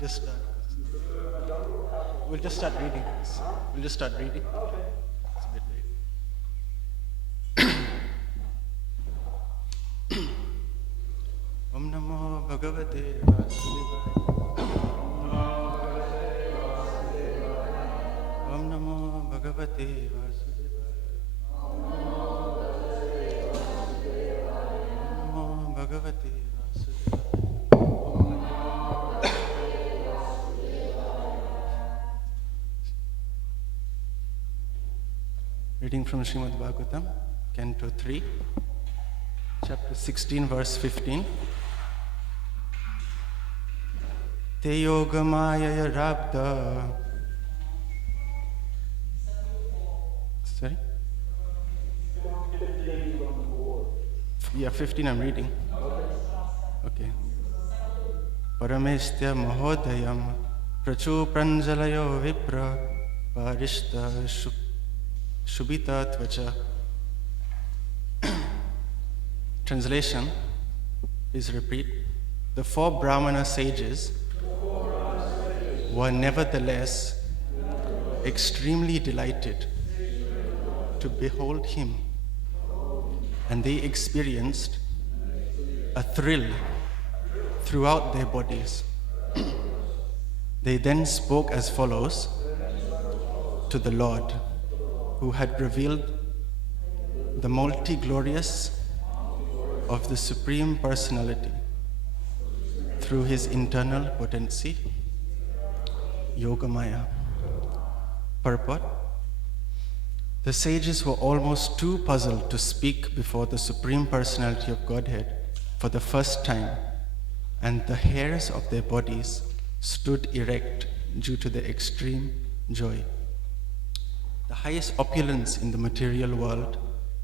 Just start. We'll just start reading. We'll just start reading. It's a bit late. Om Namo Bhagavate Vasudevaya. Om Namo Bhagavate Vasudevaya. Om Namo Bhagavate Vasudevaya. Reading from Srimad Bhagavatam, Canto 3, Chapter 16, verse 15. Te yogamaya rabda. Sorry? Yeah, 15 I'm reading. Okay. Paramestya mahodayam prachu pranjalayo vipra parishta shubhita tvacha. Translation, please repeat. The four Brahmana sages were nevertheless extremely delighted to behold him, and they experienced a thrill throughout their bodies. They then spoke as follows to the Lord, who had revealed the multi-glorious of the Supreme Personality through his internal potency, Yogamaya. Purport: the sages were almost too puzzled to speak before the Supreme Personality of Godhead for the first time, and the hairs of their bodies stood erect due to their extreme joy. The highest opulence in the material world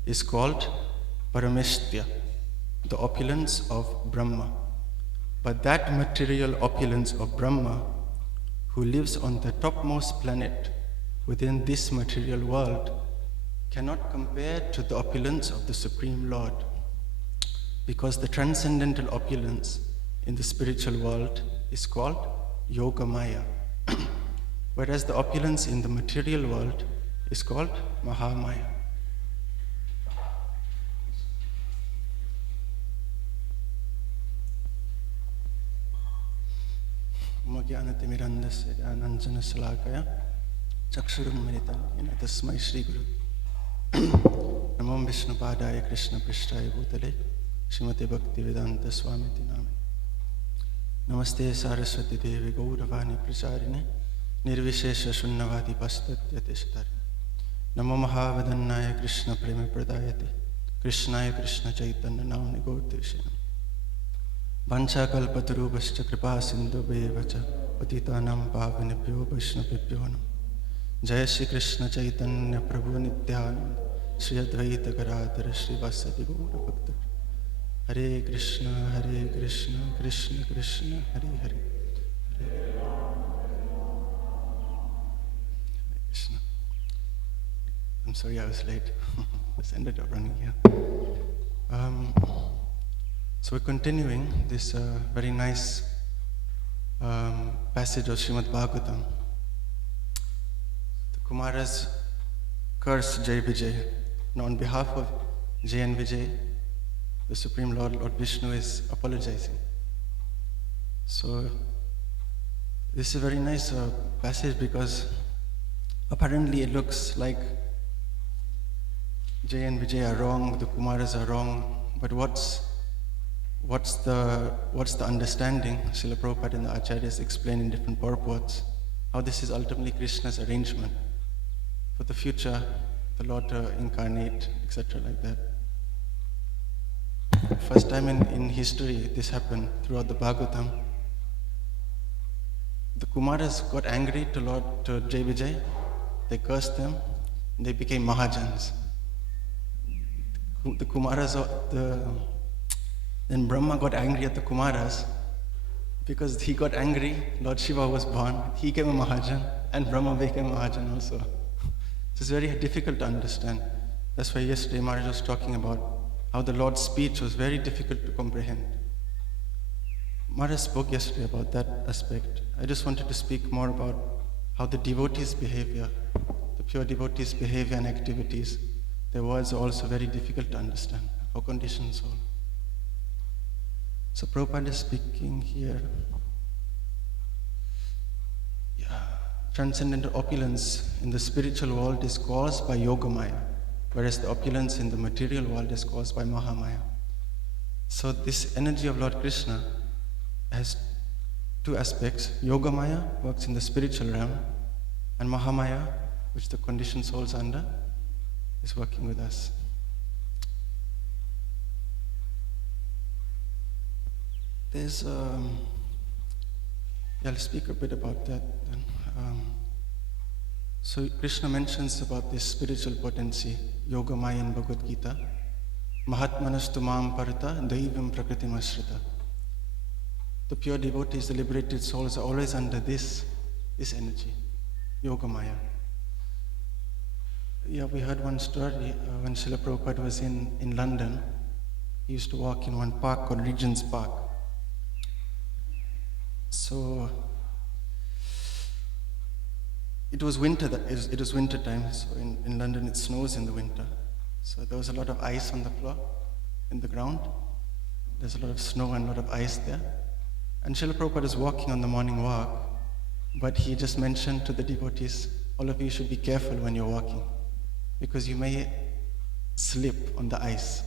is called Parameshtya, the opulence of Brahma. But that material opulence of Brahma, who lives on the topmost planet within this material world, cannot compare to the opulence of the Supreme Lord, because the transcendental opulence in the spiritual world is called Yogamaya, whereas the opulence in the material world is called Mahamaya. Umagyanatimirandasya Ananjana Salakaya Chakshurummilitam Yena Tasmai Shri Guru Namo Vishnu Padaya Krishna Prishtaya Bhutale Srimate Bhaktivedanta Swamiti Name Namaste Saraswati Devi Gauravani Pracharine Nirvishesha Shunnavadi Pastatyate Shatari Namo Mahavadannaya Krishna Prema Pradayate Krishnaya Krishna Chaitanya Namni Gaurteshanam Vancha kalpatarubhascha kripa sindhubheva-cha patitanam pavanebhyo vaishnavebhyo namo. Jai Shri Krishna Chaitanya Prabhu Nityananda Shri Advaita Garadhara Shri Vasadi Gaura Bhakta. Hare Krishna, Krishna Krishna, Hare Hare. Hare Krishna. I'm sorry I was late. Just ended up running here. So we're continuing this very nice passage of Srimad Bhagavatam. The Kumaras curse Jai Vijay. Now on behalf of Jai and Vijay, the Supreme Lord, Lord Vishnu is apologizing. So this is a very nice passage because apparently it looks like Jai and Vijay are wrong, the Kumaras are wrong, but what's the understanding? Srila Prabhupada and the Acharyas explain in different purports how this is ultimately Krishna's arrangement for the future, the Lord to incarnate, etc. like that. First time in history this happened throughout the Bhagavatam. The Kumaras got angry to Jai Vijay, they cursed them, they became Mahajans. The Kumaras, then Brahma got angry at the Kumaras because he got angry, Lord Shiva was born, he became a Mahajan, and Brahma became a Mahajan also. So it's very difficult to understand. That's why yesterday Maharaj was talking about how the Lord's speech was very difficult to comprehend. Maharaj spoke yesterday about that aspect. I just wanted to speak more about how the devotees' behavior, the pure devotees' behavior and activities, their words are also very difficult to understand for conditioned soul. So Prabhupada is speaking here. Transcendental opulence in the spiritual world is caused by Yogamaya, whereas the opulence in the material world is caused by Mahamaya. So this energy of Lord Krishna has two aspects. Yogamaya works in the spiritual realm, and Mahamaya, which the conditioned souls are under, is working with us. I'll speak a bit about that then. So Krishna mentions about this spiritual potency, Yogamaya in Bhagavad Gita. Mahatmanastu mam parita daivam prakritim ashrita. The pure devotees, the liberated souls are always under this energy, Yogamaya. Yeah, we heard one story when Srila Prabhupada was in London. He used to walk in one park called Regent's Park. So it was winter. It was winter time. So in London it snows in the winter. So there was a lot of ice on the floor, in the ground. There's a lot of snow and a lot of ice there. And Srila Prabhupada is walking on the morning walk, but he just mentioned to the devotees, all of you should be careful when you're walking, because you may slip on the ice.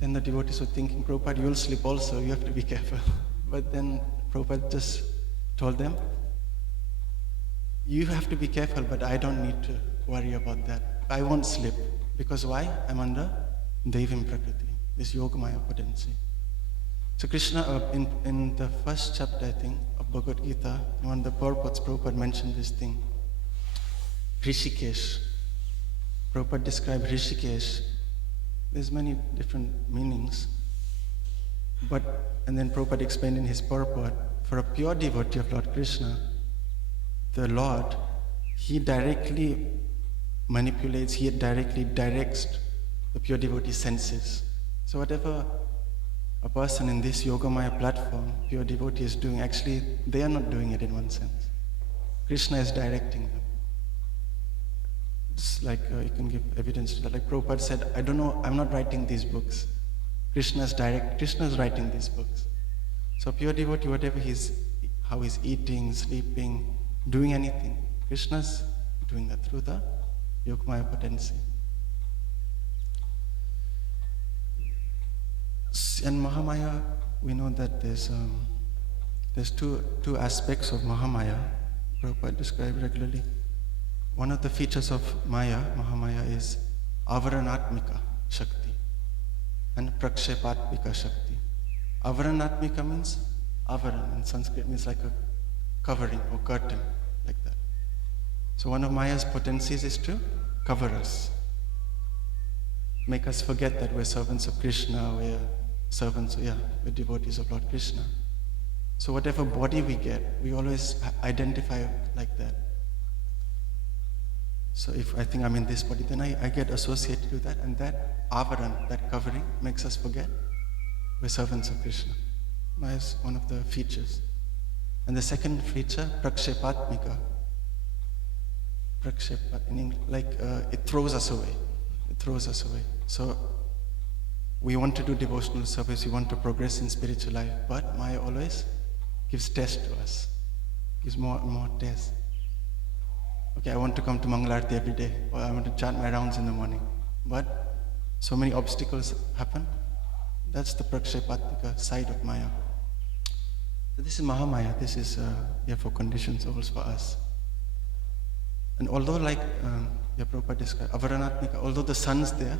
Then the devotees were thinking, Prabhupada, you'll slip also, you have to be careful. But then Prabhupada just told them, you have to be careful, but I don't need to worry about that. I won't slip. Because why? I'm under Devam Prakriti, this Yogamaya potency. So Krishna, in the first chapter, I think, of Bhagavad Gita, in one of the purports, Prabhupada mentioned this thing. Rishikesh. Prabhupada described Rishikesh. There's many different meanings. And then Prabhupada explained in his purport, for a pure devotee of Lord Krishna, the Lord, he directly manipulates, he directly directs the pure devotee's senses. So whatever a person in this Yogamaya platform, pure devotee, is doing, actually they are not doing it in one sense. Krishna is directing them. It's like you can give evidence to that. Like Prabhupada said, I don't know, I'm not writing these books. Krishna is writing these books. So pure devotee, how he's eating, sleeping, doing anything, Krishna's doing that through the Yogamaya potency. And Mahamaya, we know that there's two aspects of Mahamaya, Prabhupada described regularly. One of the features of Mahamaya is Avaranatmika Shakti and Prakshepatmika Shakti. Avaranatmika means, Avaran in Sanskrit means like a covering or curtain, like that. So one of Maya's potencies is to cover us, make us forget that we're servants of Krishna, we're devotees of Lord Krishna. So whatever body we get, we always identify like that. So if I think I'm in this body, then I get associated with that, and that avaran, that covering, makes us forget we're servants of Krishna. Maya is one of the features. And the second feature, prakshepatmika. In English, it throws us away. It throws us away. So we want to do devotional service, we want to progress in spiritual life, but Maya always gives test to us, gives more and more tests. Okay, I want to come to Mangalarti every day, or I want to chant my rounds in the morning, but so many obstacles happen. That's the prakshepatmika side of Maya. So this is Mahamaya, this is for conditioned souls for us. And although Prabhupada described, Avaranatmika, although the sun's there,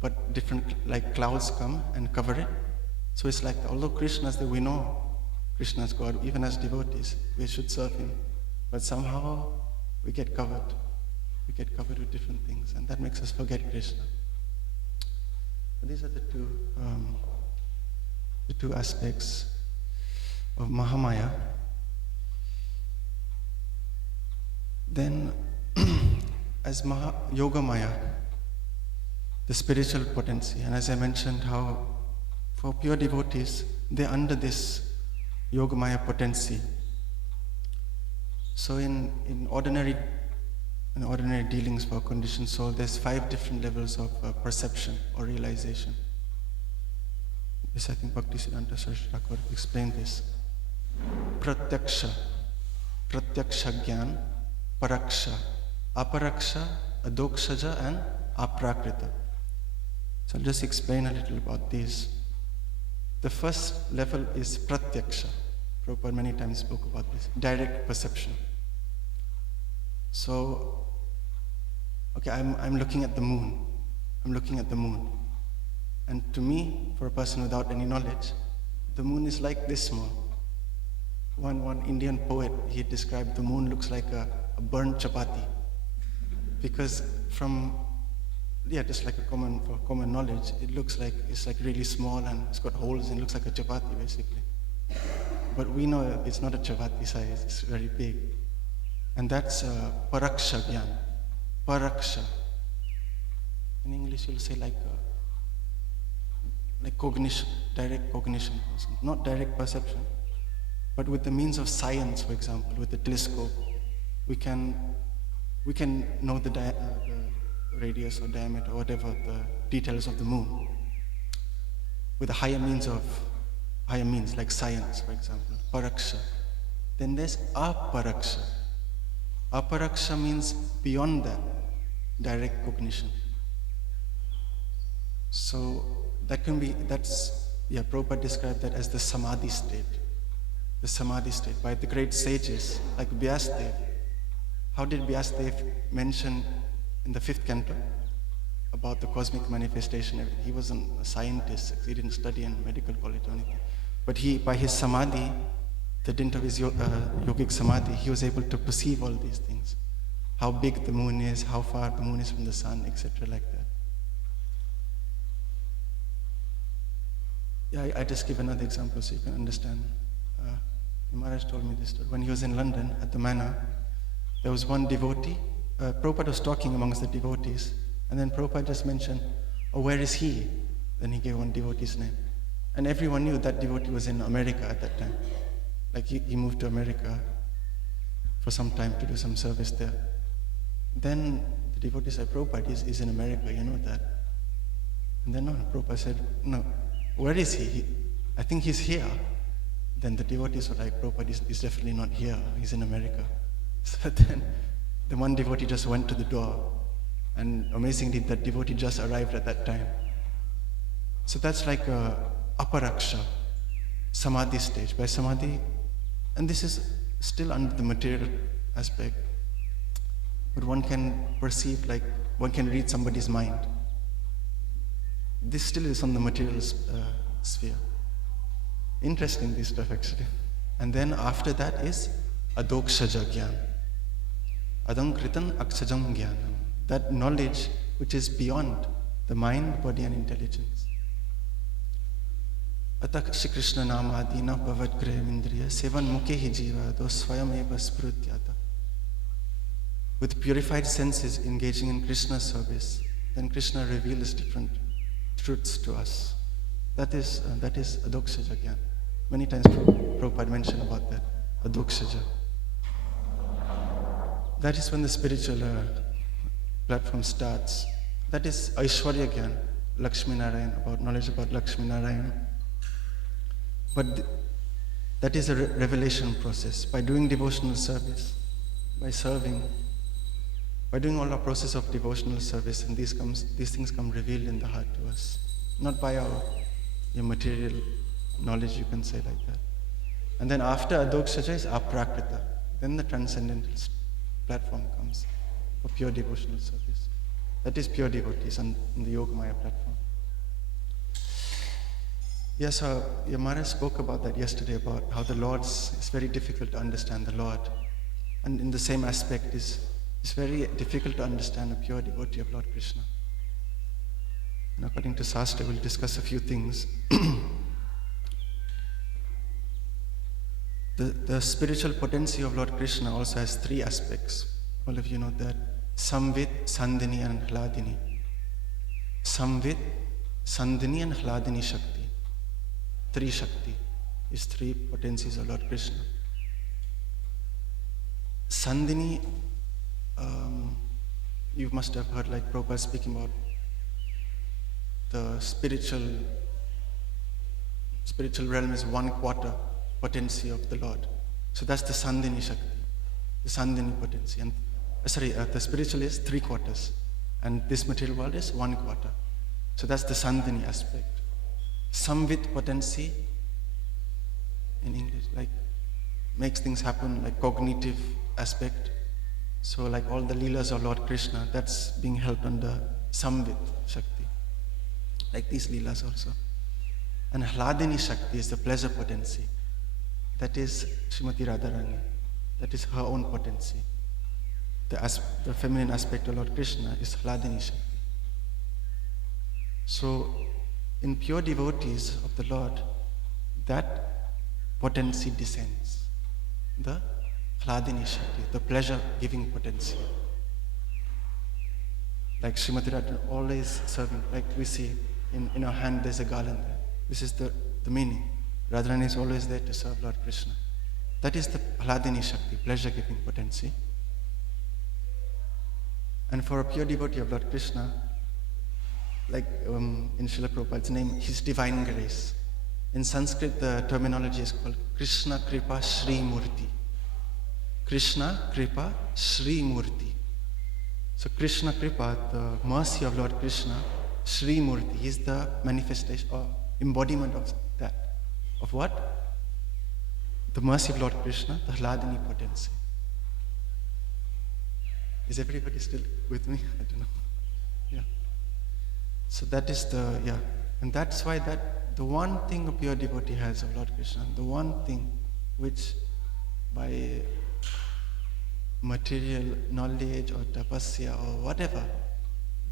but different clouds come and cover it. So it's like, although Krishna's there, we know Krishna's God, even as devotees, we should serve Him. But somehow we get covered. We get covered with different things, and that makes us forget Krishna. But these are the two aspects of Mahamaya. Then, as Yogamaya, the spiritual potency, and as I mentioned, how For pure devotees, they're under this Yogamaya potency. So in ordinary dealings for conditioned soul, there's 5 different levels of perception or realization. Yes, I think Bhaktisiddhanta Saraswati Thakur explained this. Pratyaksha Gyan, Paraksha, Aparaksha, Adokshaja and Aprakrita. So I'll just explain a little about these. The first level is Pratyaksha. Prabhupada many times spoke about this. Direct perception. So, okay, I'm looking at the moon. I'm looking at the moon. And to me, for a person without any knowledge, the moon is like this small. One Indian poet, he described the moon looks like a burnt chapati. Because just like for common knowledge, it looks like it's like really small and it's got holes and it looks like a chapati basically. But we know it's not a chapati size, it's very big. And that's Paraksha Gyan. Paraksha. In English you'll say like cognition, direct cognition. Not direct perception, but with the means of science, for example, with the telescope, we can know the radius or diameter, or whatever the details of the moon. With a higher means like science, for example, Paraksha. Then there's Aparaksha. Aparaksha means beyond that, direct cognition. So Prabhupada described that as the Samadhi state. The Samadhi state by the great sages like Vyasdev. How did Vyasdev mention in the 5th canto about the cosmic manifestation? He wasn't a scientist, he didn't study in medical college or anything. But by his Samadhi, the dint of his yogic Samadhi, he was able to perceive all these things. How big the moon is, how far the moon is from the sun, etc. like that. Yeah, I just give another example so you can understand. Maharaj told me this story. When he was in London at the manor, there was one devotee. Prabhupada was talking amongst the devotees, and then Prabhupada just mentioned, "Oh, where is he?" Then he gave one devotee's name. And everyone knew that devotee was in America at that time. Like he moved to America for some time to do some service there. Then the devotee said, "Prabhupada is in America, you know that?" And then Prabhupada said, "No, where is he? I think he's here." Then the devotees were like, "Prabhupada is definitely not here, he's in America." So then the one devotee just went to the door, and amazingly that devotee just arrived at that time. So that's like a Aparaksha, Samadhi stage. By Samadhi, and this is still under the material aspect, but one can perceive, like one can read somebody's mind. This still is on the material sphere. Interesting, this stuff actually. And then after that is Adokshaja Gyan. Adankritan Akshajam Gyanam. That knowledge which is beyond the mind, body and intelligence. Atak Shri Krishna Namadina Bhavat Graham Sevan Mukehi Jiva Do Swayam Eva Sprutyata. With purified senses engaging in Krishna service, then Krishna reveals different truths to us. That is Adokshaja Gyan. Many times Prabhupada mentioned about that, Adokshaja. That is when the spiritual platform starts. That is Aishwarya Gyan, Lakshmi Narayan, about knowledge about Lakshmi Narayan. But that is a revelation process. By doing devotional service, by serving, by doing all our process of devotional service, and these things come revealed in the heart to us. Not by your material knowledge, you can say like that. And then after Adokshaja is Aprakrita. Then the transcendental platform comes for pure devotional service. That is pure devotees on the Yogamaya platform. Yes, Yamara spoke about that yesterday, about how the Lord's, it's very difficult to understand the Lord. And in the same aspect, it's very difficult to understand a pure devotee of Lord Krishna. And according to Shastra, we'll discuss a few things. The spiritual potency of Lord Krishna also has 3 aspects. All of you know that. Samvit, Sandhini and Hladini. Samvit, Sandhini and Hladini Shakti. three Shakti, is three potencies of Lord Krishna. Sandhini, you must have heard like Prabhupada speaking about the spiritual realm is 1/4 potency of the Lord. So that's the Sandhini Shakti, the Sandhini potency. And the spiritual is 3/4, and this material world is 1/4. So that's the Sandhini aspect. Samvit potency in English, like makes things happen, like cognitive aspect. So like all the leelas of Lord Krishna, that's being held under Samvit Shakti, like these leelas also. And Hladini Shakti is the pleasure potency. That is Srimati Radharani. That is her own potency. The feminine aspect of Lord Krishna is Hladini Shakti. So in pure devotees of the Lord, that potency descends. The Hladini Shakti, the pleasure-giving potency. Like Srimati Radharani always serving, like we see in her hand there's a garland there. This is the meaning. Radharani is always there to serve Lord Krishna. That is the Hladini Shakti, pleasure-giving potency. And for a pure devotee of Lord Krishna, like in Srila Prabhupada's name, His divine grace. In Sanskrit, the terminology is called Krishna Kripa Shri Murti. Krishna Kripa Shri Murti. So Krishna Kripa, the mercy of Lord Krishna, Shri Murti, is the manifestation or embodiment of that. Of what? The mercy of Lord Krishna, the Hladini potency. Is everybody still with me? I don't know. Yeah. So that is and that's why the one thing a pure devotee has of Lord Krishna, the one thing which by material knowledge or tapasya or whatever,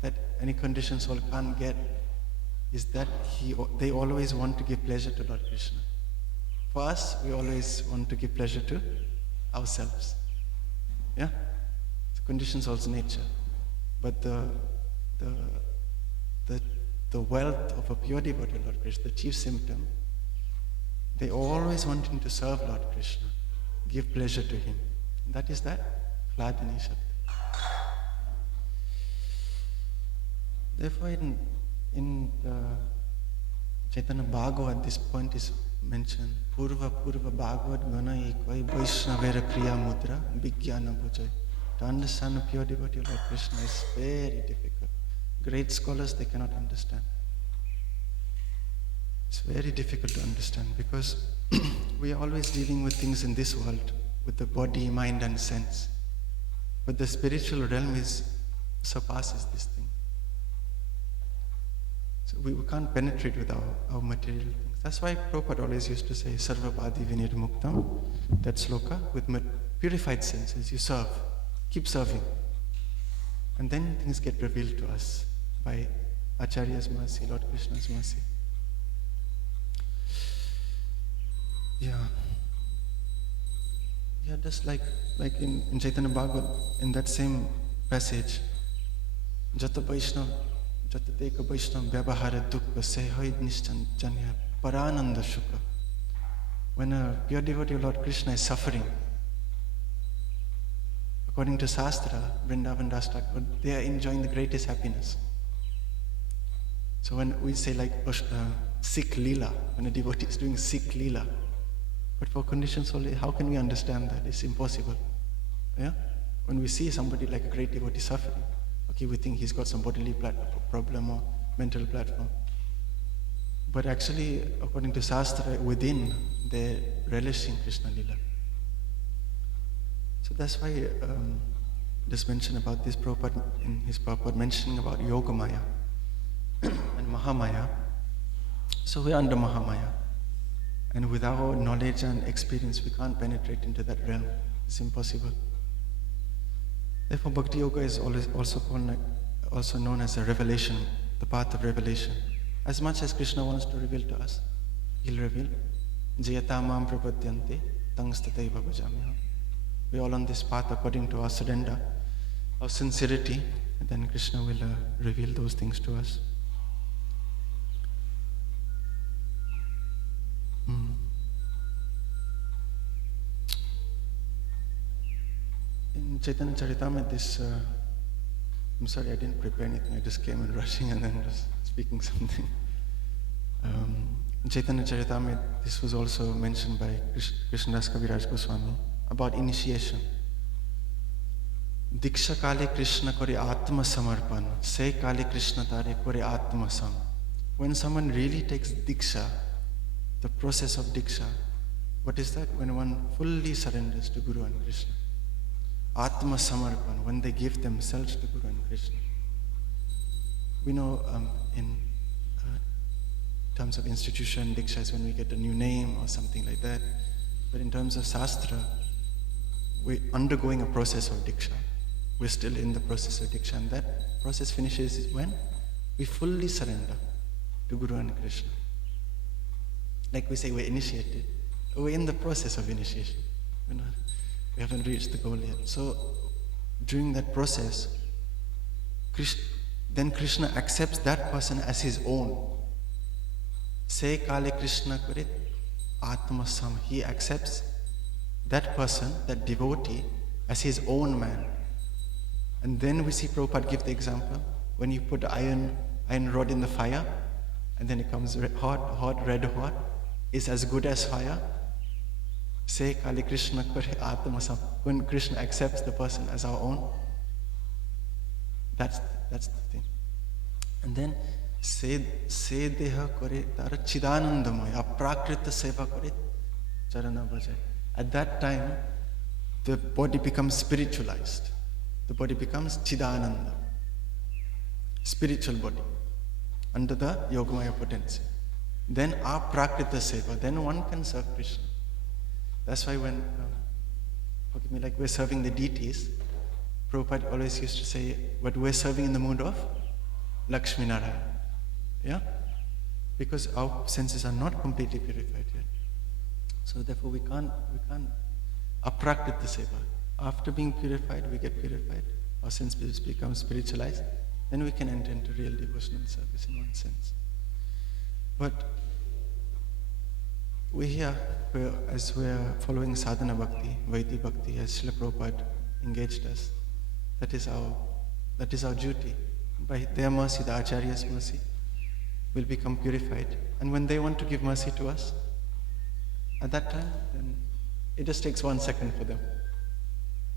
that any conditioned soul can't get, is that they always want to give pleasure to Lord Krishna. For us, we always want to give pleasure to ourselves. Yeah? The conditioned soul's nature. But the wealth of a pure devotee of Lord Krishna, the chief symptom, they always wanting to serve Lord Krishna, give pleasure to him. That is that Hladini Shakti. Therefore, in the Chaitanya Bhagavad, this point is mentioned. Purva Bhagavad Gana Ekwai Vaishnavera Kriya Mudra Vijnana Bhujai. To understand a pure devotee of Lord Krishna is very difficult. Great scholars, they cannot understand. It's very difficult to understand because we are always dealing with things in this world, with the body, mind and sense. But the spiritual realm surpasses this thing. So we can't penetrate with our material things. That's why Prabhupada always used to say, Sarvapadi Vinirmuktam, that sloka, with purified senses, you serve, keep serving. And then things get revealed to us by Acharya's mercy, Lord Krishna's mercy. Yeah, just like in Chaitanya Bhagavad, in that same passage, Jata Vaishnav, Jata Teka Vaishnav Vyabhara Dukha Sehoid Nischanya Parananda Shuka. When a pure devotee of Lord Krishna is suffering, according to Shastra, Vrindavan Das Thakur, they are enjoying the greatest happiness. So when we say like Sikh Leela, when a devotee is doing Sikh Leela, but for conditioned soul, how can we understand that? It's impossible. Yeah? When we see somebody like a great devotee suffering, okay, we think he's got some bodily problem or mental platform. But actually, according to Shastra, within, they're relishing Krishna Leela. So that's why just mention about this Prabhupada, in his purport, mentioning about Yogamaya and Mahamaya. So we're under Mahamaya. And with our knowledge and experience, we can't penetrate into that realm. It's impossible. Therefore, Bhakti Yoga is also known as a revelation, the path of revelation. As much as Krishna wants to reveal to us, He'll reveal. Jayatamam prapadyante tangstataiva bhajamyaham. We're all on this path according to our surrender, our sincerity, and then Krishna will reveal those things to us. Chaitanya Charitamrita, this, I'm sorry, I didn't prepare anything, I just came in rushing and then just speaking something. In Chaitanya Charitamrita, this was also mentioned by Krishnadas Kaviraj Goswami about initiation. Diksha Kali Krishna Kore Atma Samarpan, say Kali Krishna Tare Kore Atma Sam. When someone really takes Diksha, the process of Diksha, what is that? When one fully surrenders to Guru and Krishna. Atma Samarpan, when they give themselves to Guru and Krishna. We know in terms of institution, Diksha is when we get a new name or something like that. But in terms of Shastra, we're undergoing a process of Diksha. We're still in the process of Diksha, and that process finishes when we fully surrender to Guru and Krishna. Like we say, we're initiated. We're in the process of initiation. We haven't reached the goal yet. So during that process, then Krishna accepts that person as his own. Say Kali Krishna Kurit Atma Sam. He accepts that person, that devotee, as his own man. And then we see Prabhupada give the example, when you put iron rod in the fire, and then it comes red hot, is as good as fire. Say Kali Krishna Kurit Atma Sam. When Krishna accepts the person as our own, that's the thing. And then se deha kore tara chidanandamaya aprakrita seva kore charana bhajai. At that time, the body becomes spiritualized. The body becomes chidananda, spiritual body, under the yogamaya potency. Then aprakrita seva, then one can serve Krishna. That's why when, forgive me, like we're serving the deities, Prabhupada always used to say, but we're serving in the mood of Lakshmi Narayana. Yeah? Because our senses are not completely purified yet. So therefore we can't aprakrita seva. After being purified, we get purified. Our senses become spiritualized. Then we can enter into real devotional service in one sense. But we here, as we are following sadhana bhakti, Vaidhi bhakti, as Srila Prabhupada engaged us, that is our duty. By their mercy, the Acharya's mercy, we'll become purified. And when they want to give mercy to us, at that time, then it just takes 1 second for them.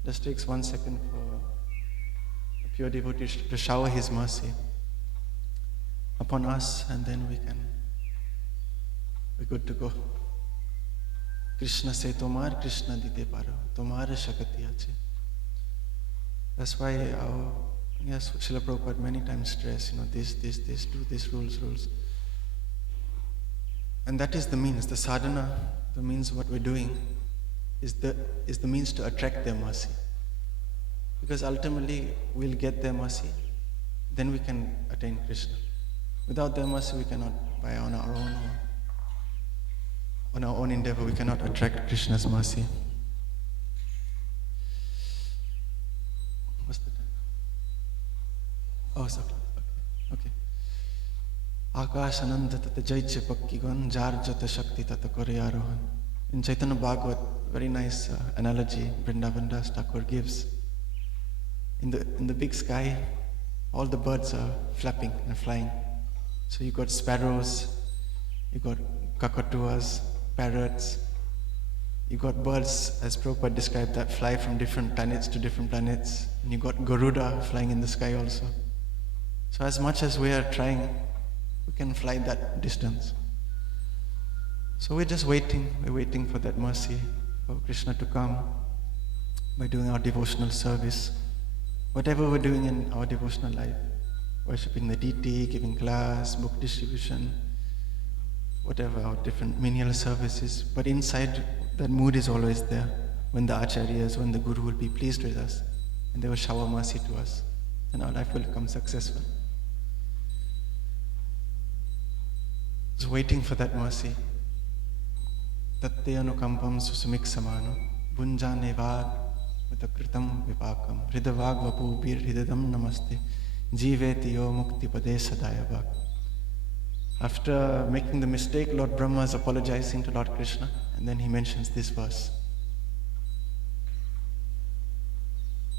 It just takes 1 second for a pure devotee to shower his mercy upon us, and then we're good to go. Krishna say, Tomar Krishna dite paro, Tomar shakati ache. That's why Srila Prabhupada many times stress, this, do this, rules. And that is the means, the sadhana, the means what we're doing, is the means to attract their mercy. Because ultimately we'll get their mercy, then we can attain Krishna. Without their mercy we cannot, on our own endeavor, we cannot attract Krishna's mercy. What's the time? Oh, it's okay. Akash ananda tata jaiche pakkigon jar jata shakti tata kore arohan. In Chaitanya Bhagavat, very nice analogy Vrindavan Das Thakur gives. In the big sky, all the birds are flapping and flying. So you got sparrows, you got kakatuas, parrots, you got birds, as Prabhupada described, that fly from different planets to different planets, and you got Garuda flying in the sky also. So as much as we are trying, we can fly that distance. So we're just waiting for that mercy, for Krishna to come by doing our devotional service. Whatever we're doing in our devotional life, worshipping the deity, giving class, book distribution, whatever our different menial services, but inside that mood is always there, when the acharyas, when the guru will be pleased with us, and they will shower mercy to us, and our life will become successful. Just waiting for that mercy. Tatte anukampam susumik samano, bunjane vad kritam vipakam, hridavag vapu bir hridadam namaste, jiveti yo mukti pade sadaya bhak. After making the mistake, Lord Brahma is apologizing to Lord Krishna, and then he mentions this verse.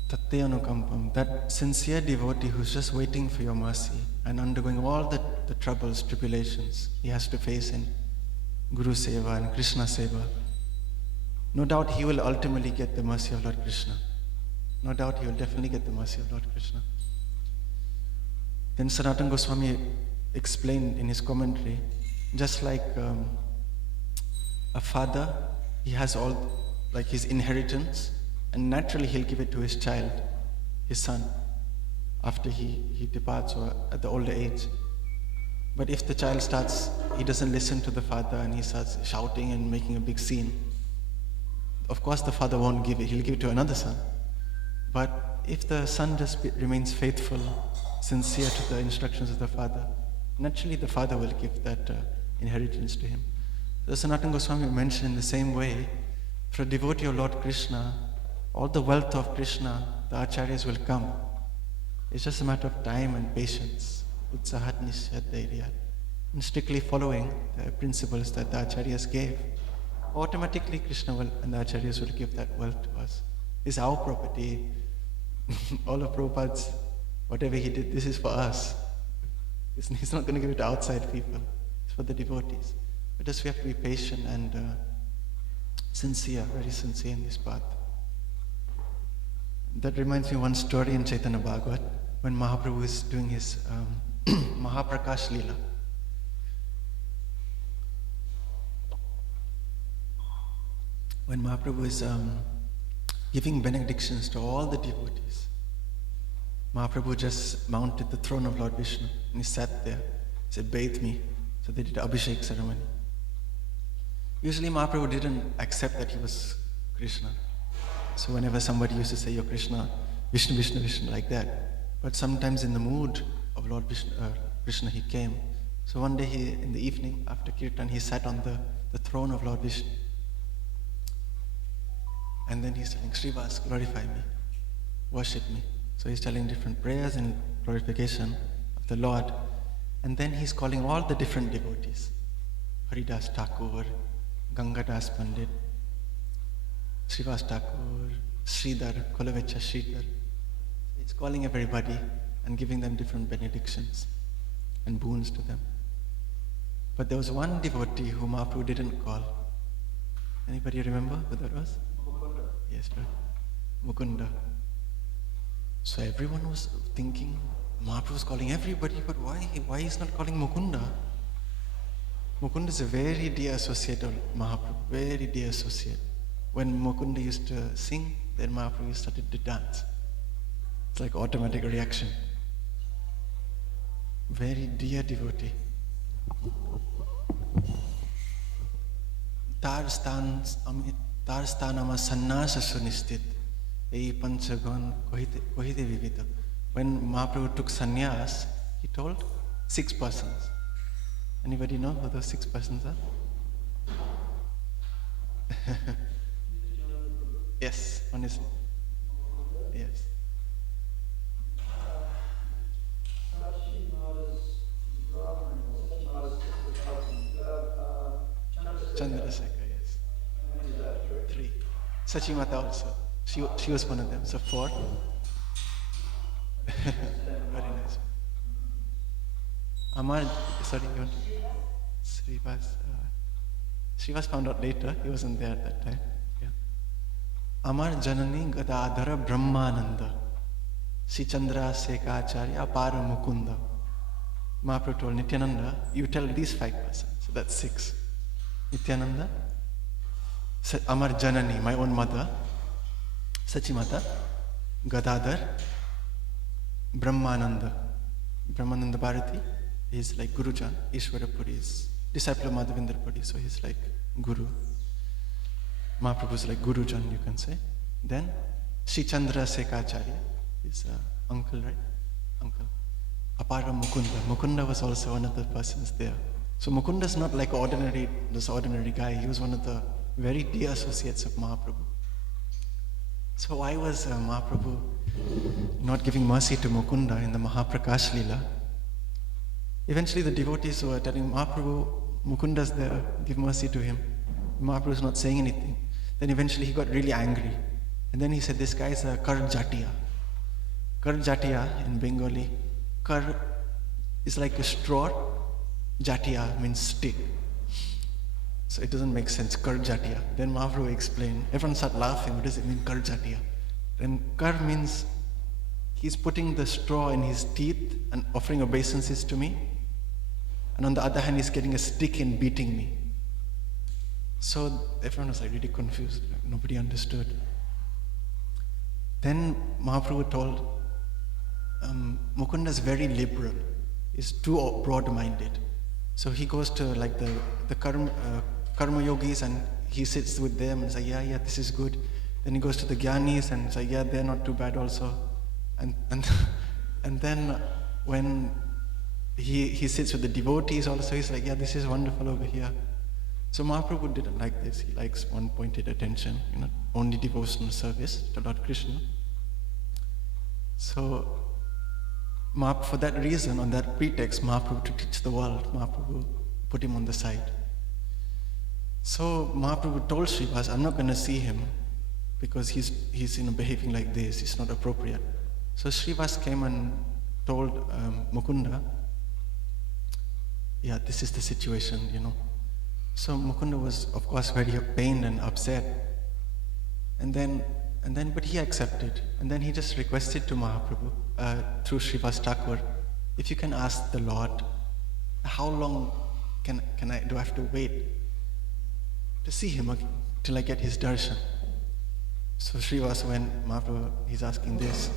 Tate anukampam, that sincere devotee who's just waiting for your mercy and undergoing all the troubles, tribulations he has to face in Guru Seva and Krishna Seva. No doubt he will ultimately get the mercy of Lord Krishna. No doubt he will definitely get the mercy of Lord Krishna. Then Sanatana Goswami explained in his commentary, just like a father, he has all like his inheritance, and naturally he'll give it to his child, his son, after he departs or at the older age. But if the child he doesn't listen to the father and he starts shouting and making a big scene, of course the father won't give it, he'll give it to another son. But if the son just remains faithful, sincere to the instructions of the father, naturally the father will give that inheritance to him. So Sanatana Goswami mentioned in the same way, for a devotee of Lord Krishna, all the wealth of Krishna, the acharyas will come. It's just a matter of time and patience. Utsahat nishyadairya. And strictly following the principles that the acharyas gave, automatically Krishna will and the acharyas will give that wealth to us. It's our property. All of Prabhupada's, whatever he did, this is for us. He's not going to give it to outside people. It's for the devotees. But just we have to be patient and sincere, very sincere in this path. That reminds me one story in Chaitanya Bhagavat, when Mahaprabhu is doing his Mahaprakash Leela. When Mahaprabhu is giving benedictions to all the devotees, Mahaprabhu just mounted the throne of Lord Vishnu and he sat there. He said, "Bathe me." So they did Abhishek ceremony. Usually Mahaprabhu didn't accept that he was Krishna. So whenever somebody used to say, "You're Krishna," Vishnu, Vishnu, Vishnu, like that. But sometimes in the mood of Lord Vishnu, Krishna, he came. So one day in the evening, after Kirtan, he sat on the throne of Lord Vishnu. And then he's telling, "Srivas, glorify me, worship me." So he's telling different prayers and glorification of the Lord. And then he's calling all the different devotees. Haridas Thakur, Gangadas Pandit, Srivas Thakur, Sridhar, Kolavecha Sridhar. He's calling everybody and giving them different benedictions and boons to them. But there was one devotee whom Mahaprabhu didn't call. Anybody remember who that was? Mukunda. Yes, right. Mukunda. So everyone was thinking, Mahaprabhu was calling everybody, but why he's not calling Mukunda? Mukunda is a very dear associate of Mahaprabhu, very dear associate. When Mukunda used to sing, then Mahaprabhu started to dance. It's like automatic reaction. Very dear devotee. Tar sthanama sannyasa sunisthit. Ei panchagan kohite vivita. When Mahaprabhu took sannyas, he told 6 persons. Anybody know who those 6 persons are? Yes, one is. Yes. Chandrasekhar, yes. 3. Sachimata also. She was one of them. So 4. Very nice. Amar, sorry, you want Srivas. Srivas found out later. He wasn't there at that time. Yeah. Amar Janani Gadadhara Brahmananda Sri Chandra Sekacharya Apara Mukunda. Mahaprabhu told Nityananda, you tell these 5 persons. So that's 6. Nityananda, Amar Janani, my own mother, Sachimata, Gadadhar, Brahmananda. Brahmananda Bharati is like Gurujan, Ishwarapuri is disciple of Madhavendra Puri, so he's like Guru. Mahaprabhu is like Gurujan, you can say. Then Sri Chandra Sekacharya is uncle, right? Uncle. Apara Mukunda. Mukunda was also one of the persons there. So Mukunda is not like this ordinary guy. He was one of the very dear associates of Mahaprabhu. So why was Mahaprabhu not giving mercy to Mukunda in the Mahaprakash Leela? Eventually the devotees were telling Mahaprabhu, Mukunda's there, give mercy to him. Mahaprabhu is not saying anything. Then eventually he got really angry. And then he said, this guy is a Kar Jatiya. Kar Jatiya in Bengali, Kar is like a straw, Jatiya means stick. So it doesn't make sense, Kar Jatiya. Then Mahaprabhu explained, everyone started laughing, what does it mean, Kar Jatiya? Then Kar means he's putting the straw in his teeth and offering obeisances to me. And on the other hand, he's getting a stick and beating me. So everyone was like really confused, like nobody understood. Then Mahaprabhu told, Mukunda is very liberal, is too broad-minded. So he goes to like the karma yogis and he sits with them and says, yeah, this is good. Then he goes to the jnanis and says, yeah, they're not too bad also. And then when he sits with the devotees also, he's like, yeah, this is wonderful over here. So Mahaprabhu didn't like this. He likes one-pointed attention, only devotional service to Lord Krishna. So for that reason, on that pretext, Mahaprabhu to teach the world, Mahaprabhu put him on the side. So Mahaprabhu told Srivas, I'm not going to see him because he's behaving like this. It's not appropriate. So Srivas came and told Mukunda, yeah, this is the situation, So Mukunda was, of course, very pained and upset. But he accepted. And then he just requested to Mahaprabhu, through Srivas Thakur, if you can ask the Lord, how long do I have to wait to see him again, till I get his darshan? So Srivas went, Mahaprabhu, he's asking this.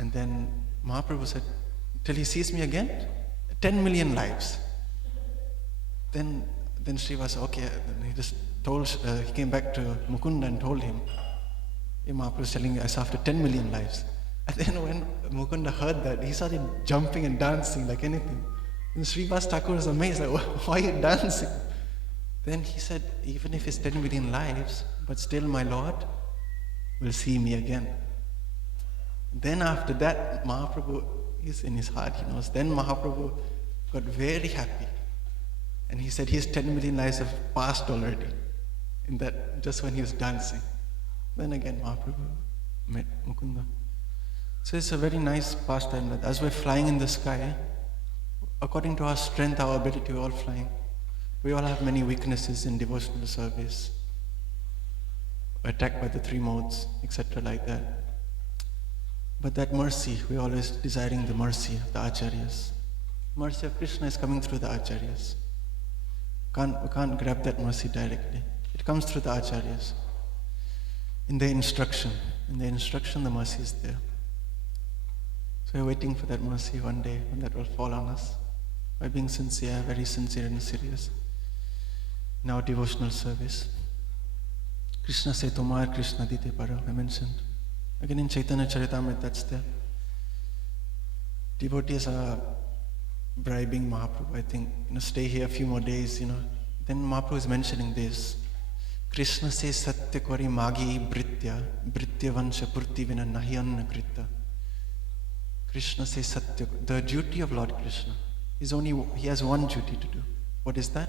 And then Mahaprabhu said, till he sees me again? 10 million lives. Then Srivas, okay, then he just told, he came back to Mukunda and told him, Mahaprabhu is telling us after 10 million lives. And then when Mukunda heard that, he started jumping and dancing like anything. And Srivas Thakur was amazed, like, why are you dancing? Then he said, even if it's 10 million lives, but still my Lord will see me again. Then after that, Mahaprabhu is in his heart, he knows. Then Mahaprabhu got very happy. And he said his 10 million lives have passed already, in that just when he was dancing. Then again Mahaprabhu met Mukunda. So it's a very nice pastime that as we're flying in the sky, according to our strength, our ability, we're all flying. We all have many weaknesses in devotional service, attacked by the three modes, etc. like that. But that mercy, we're always desiring the mercy of the Acharyas. Mercy of Krishna is coming through the Acharyas. We can't grab that mercy directly. It comes through the Acharyas. In their instruction, the mercy is there. So we're waiting for that mercy one day when that will fall on us. By being sincere, very sincere and serious in our devotional service. Krishna say, Tomar Krishna dite para, I mentioned. Again in Chaitanya Charitamrita, that's there. Devotees are bribing Mahaprabhu, I think, stay here a few more days, Then Mahaprabhu is mentioning this. Krishna says, Satya kori magi britya, britya vansha purti vina nahiyanna krita. Krishna says, Satya, the duty of Lord Krishna he has one duty to do. What is that?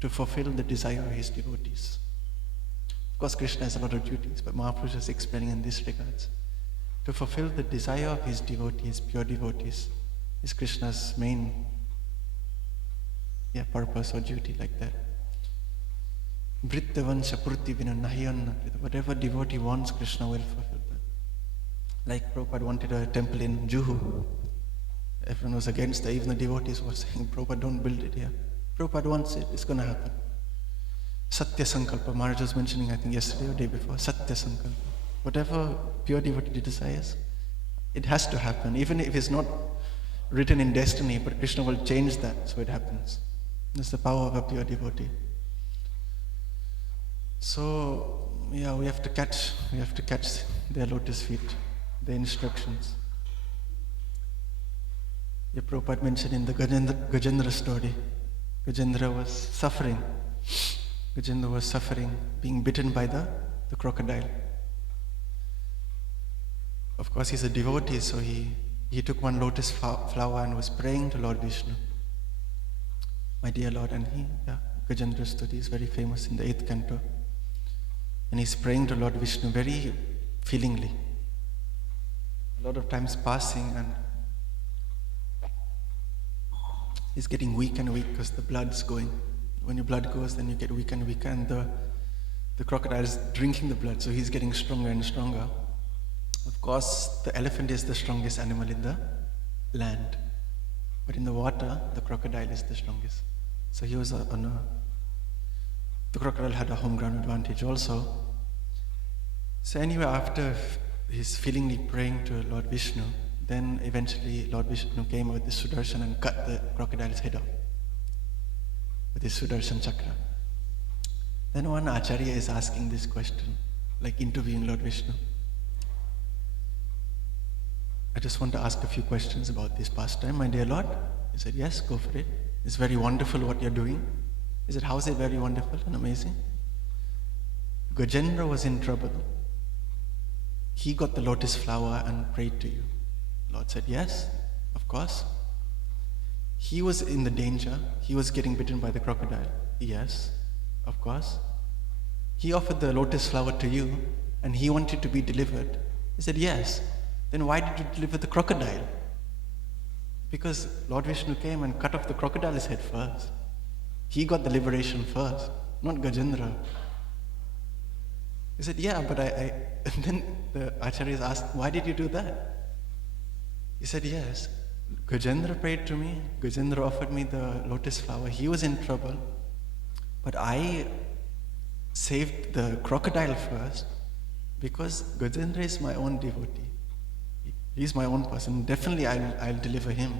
To fulfill the desire of his devotees. Of course, Krishna has a lot of duties, but Mahaprabhu is explaining in this regards. To fulfill the desire of his devotees, pure devotees, is Krishna's main purpose or duty, like that. Vrittavansha purti vina nahiyanna. Whatever devotee wants, Krishna will fulfill that. Like Prabhupada wanted a temple in Juhu. Everyone was against that. Even the devotees were saying, Prabhupada, don't build it here. Prabhupada wants it, it's going to happen. Satya Sankalpa, Maharaj was mentioning, I think yesterday or day before, Satya Sankalpa. Whatever pure devotee desires, it has to happen. Even if it's not written in destiny, but Krishna will change that so it happens. That's the power of a pure devotee. So, we have to catch their lotus feet, their instructions. Prabhupada mentioned in the Gajendra story, Gajendra was suffering, being bitten by the crocodile. Of course, he's a devotee, so he took one lotus flower and was praying to Lord Vishnu. My dear Lord, and Gajendra study is very famous in the 8th canto. and he's praying to Lord Vishnu very feelingly. A lot of times passing, and he's getting weak and weak because the blood's going. When your blood goes, then you get weaker and weaker, and the crocodile is drinking the blood, so he's getting stronger and stronger. Of course, the elephant is the strongest animal in the land, but in the water, the crocodile is the strongest. So he was the crocodile had a home ground advantage also. So anyway, after he's feelingly praying to Lord Vishnu, then eventually Lord Vishnu came with the Sudarshan and cut the crocodile's head off with his Sudarshan chakra. Then one Acharya is asking this question, like interviewing Lord Vishnu. I just want to ask a few questions about this pastime, my dear Lord. He said, yes, go for it. It's very wonderful what you're doing. He said, how is it very wonderful and amazing? Gajendra was in trouble. He got the lotus flower and prayed to you. Lord said, yes, of course. He was in the danger. He was getting bitten by the crocodile. Yes, of course. He offered the lotus flower to you and he wanted to be delivered. He said, yes. Then why did you deliver the crocodile? Because Lord Vishnu came and cut off the crocodile's head first. He got the liberation first, not Gajendra. He said, yeah, but and then the Acharyas asked, why did you do that? He said, yes, Gajendra prayed to me, Gajendra offered me the lotus flower, he was in trouble, but I saved the crocodile first because Gajendra is my own devotee. He's my own person, definitely I'll deliver him.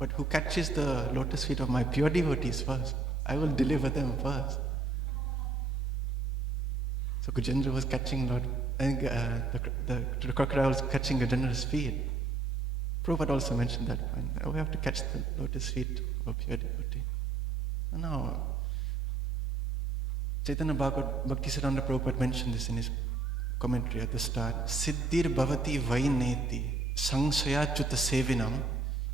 But who catches the lotus feet of my pure devotees first? I will deliver them first. So Gajendra was catching the crocodile was catching Gajendra's feet. Prabhupada also mentioned that point. We have to catch the lotus feet of a pure devotee. Now, Chaitanya Bhakti-Siddhanta Prabhupada mentioned this in his commentary at the start. Siddhir bhavati vaineti sangsaya chuta sevinam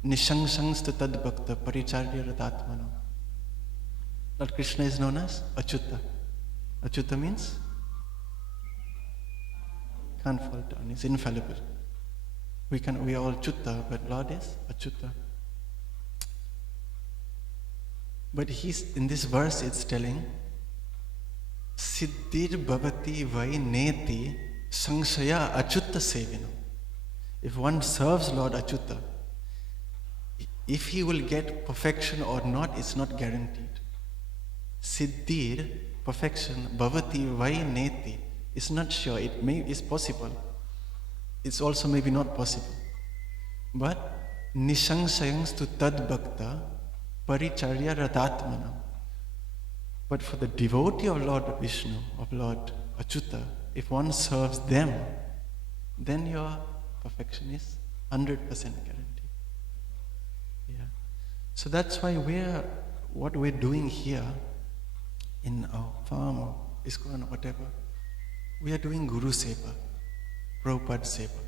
nishangsangsta tad bhakta paricharya radatmanam. Lord Krishna is known as Achyuta. Achyuta means can't fall down, he's infallible. We are all Chutta, but Lord is Achyuta. But in this verse it's telling Siddhir bhavati vai neti sangsaya Achyuta sevinam. If one serves Lord Achyuta, if he will get perfection or not, it's not guaranteed. Siddhir, perfection, bhavati vai neti, it's not sure. It's possible. It's also maybe not possible. But nishangsayangstu tad bhakta paricharya radatmanam. But for the devotee of Lord Vishnu, of Lord Achyuta, if one serves them, then your perfection is 100% guaranteed. Yeah. So that's why what we're doing here in our farm or ISKCON or whatever, we are doing Guru Seva, Prabhupada Seva.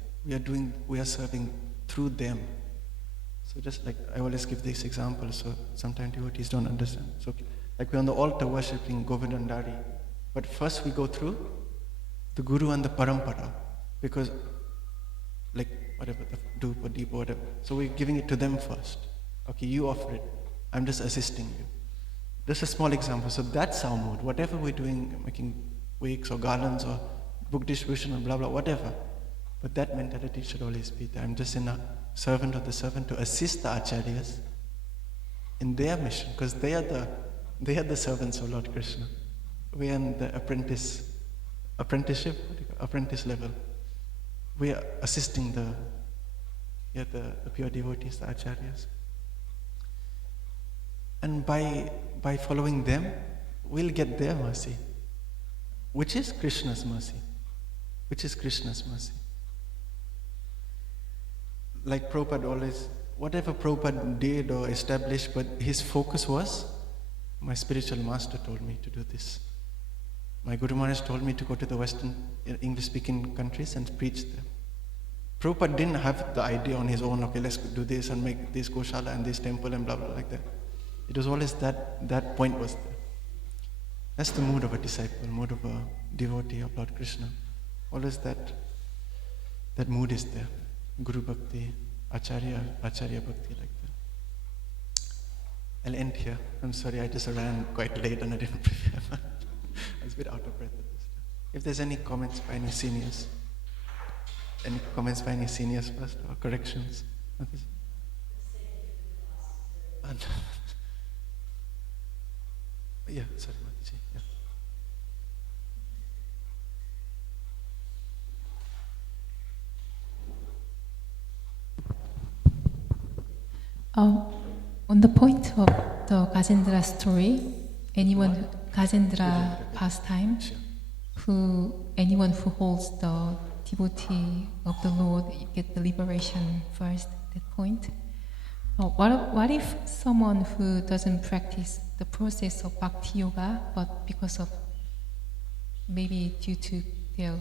We are serving through them. So just like I always give this example, so sometimes devotees don't understand. So like we're on the altar worshipping Govindandari, but first we go through the Guru and the Parampara, because like whatever, the Dhupa, Deepa, whatever. So we're giving it to them first. Okay, you offer it. I'm just assisting you. Just a small example. So that's our mood. Whatever we're doing, making wicks or garlands or book distribution or blah blah, whatever. But that mentality should always be there. I'm just a servant of the servant to assist the acharyas in their mission, because they are the servants of Lord Krishna. We are in the apprentice level. We are assisting the pure devotees, the acharyas. And by following them, we'll get their mercy, which is Krishna's mercy. Like Prabhupada always, whatever Prabhupada did or established, but his focus was, my spiritual master told me to do this. My Guru Maharaj told me to go to the Western English-speaking countries and preach there. Prabhupada didn't have the idea on his own, okay, let's do this and make this Goshala and this temple and blah blah like that. It was always that point was there. That's the mood of a disciple, mood of a devotee of Lord Krishna. Always that mood is there. Guru Bhakti, Acharya Bhakti, like that. I'll end here. I'm sorry, I just ran quite late and I didn't prepare. I was a bit out of breath at this time. If there's any comments by any seniors first, or corrections? Okay. Yeah, sorry, Mataji. Yeah. On the point of the Gajendra story, Gajendra pastime, anyone who holds the devotee of the Lord get the liberation first at that point. What if someone who doesn't practice the process of bhakti yoga, but because of maybe due to their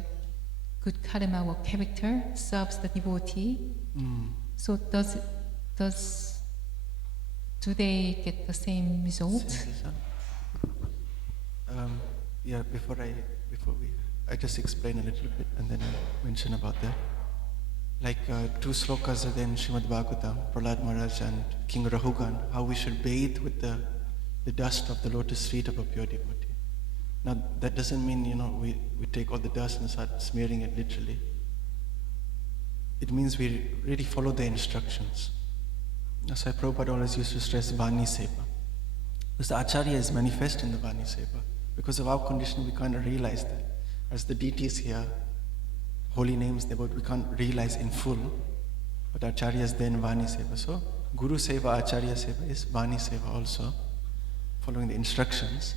good karma or character, serves the devotee? So do they get the same result? Yeah, I just explain a little bit and then I mention about that. Like 2 slokas are there in Srimad Bhagavatam, Prahlad Maharaj and King Rahugan, how we should bathe with the dust of the lotus feet of a pure devotee. Now that doesn't mean, we take all the dust and start smearing it literally. It means we really follow the instructions. That's why Prabhupada always used to stress Vani Seva. Because the Acharya is manifest in the Vani Seva. Because of our condition, we can't realize that. As the deities here, holy names, we can't realize in full. But Acharya is then Vani Seva. So, Guru Seva, Acharya Seva is Vani Seva also, following the instructions.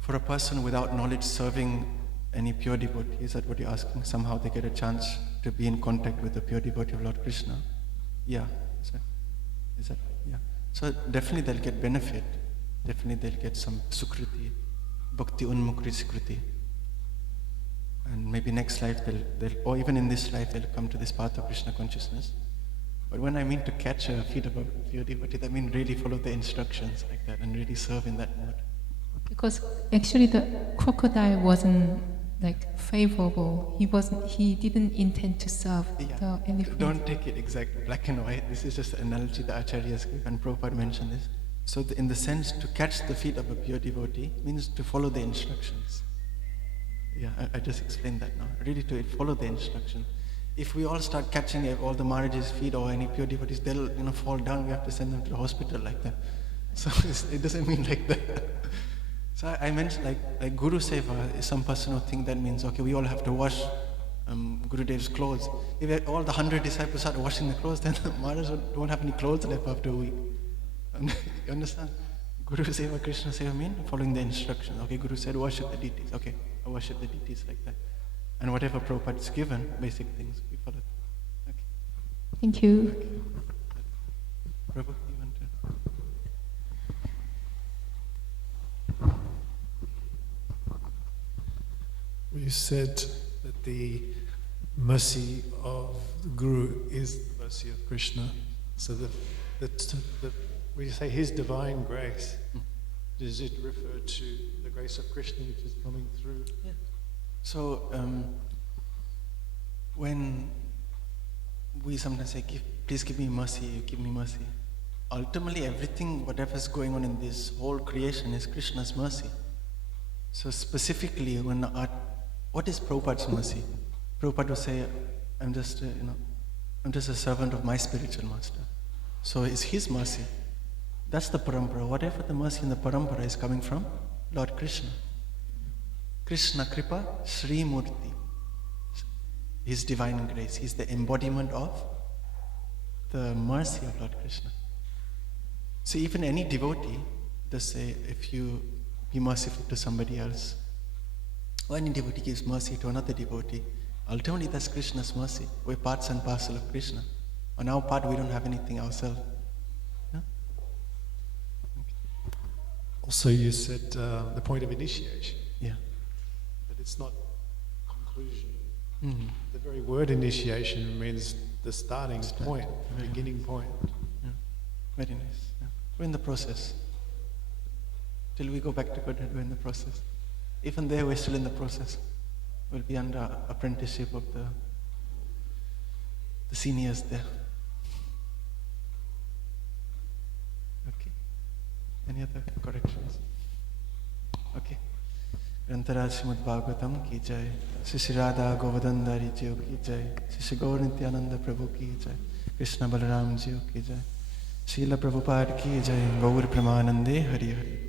For a person without knowledge serving any pure devotee, is that what you're asking? Somehow they get a chance to be in contact with the pure devotee of Lord Krishna. Yeah. Is that right? Yeah. So definitely they'll get benefit. Definitely they'll get some sukriti, bhakti unmukri sukriti. And maybe next life or even in this life they'll come to this path of Krishna consciousness. But when I mean to catch a feet of a pure devotee, I mean really follow the instructions like that and really serve in that mode. Because actually the crocodile wasn't favorable. He didn't intend to serve the elephant. Don't take it exactly black and white. This is just an analogy the Acharyas give, and Prabhupada mentioned this. So in the sense, to catch the feet of a pure devotee means to follow the instructions. Yeah, I just explained that now. Really to follow the instruction. If we all start catching all the Maharajas' feet or any pure devotees, they'll fall down. We have to send them to the hospital like that. So it doesn't mean like that. So I mentioned like Guru Seva, some person would think that means, okay, we all have to wash Gurudev's clothes. If all the 100 disciples start washing the clothes, then the Maharaj don't have any clothes left after a week. You understand? Guru Seva, Krishna Seva mean following the instructions. Okay, Guru said worship the deities. Okay, I worship the deities like that. And whatever Prabhupada is given, basic things, we follow. Okay. Thank you. Prabhu, you want to? You said that the mercy of the Guru is the mercy of Krishna. So when you say his divine grace, does it refer to the grace of Krishna which is coming through? Yeah. So when we sometimes say, please give me mercy, you give me mercy. Ultimately everything, whatever's going on in this whole creation is Krishna's mercy. So specifically what is Prabhupada's mercy? Prabhupada will say, I'm just a servant of my spiritual master. So it's his mercy. That's the parampara. Whatever the mercy in the parampara is coming from Lord Krishna. Krishna Kripa Sri Murti. His divine grace. He's the embodiment of the mercy of Lord Krishna. So even any devotee does say, if you be merciful to somebody else, or any devotee gives mercy to another devotee, ultimately that's Krishna's mercy. We're parts and parcel of Krishna. On our part, we don't have anything ourselves. Yeah? Okay. Also, you said the point of initiation. Yeah. That it's not conclusion. Mm-hmm. The very word initiation means the starting point, the beginning point. Yeah. Very nice. Yeah. We're in the process. till we go back to Godhead, we're in the process. Even there, we're still in the process. We'll be under apprenticeship of the seniors there. Okay. Any other corrections? Okay. Grantharaj Srimad Bhagavatam ki jai. Shri Radha Govardhan Dari Jiyo ki jai. Shri Gaur Nityananda Prabhu ki jai. Krishna Balaram Jiyo ki jai. Srila Prabhupada ki jai. Gaur Pramanande Hari Hari.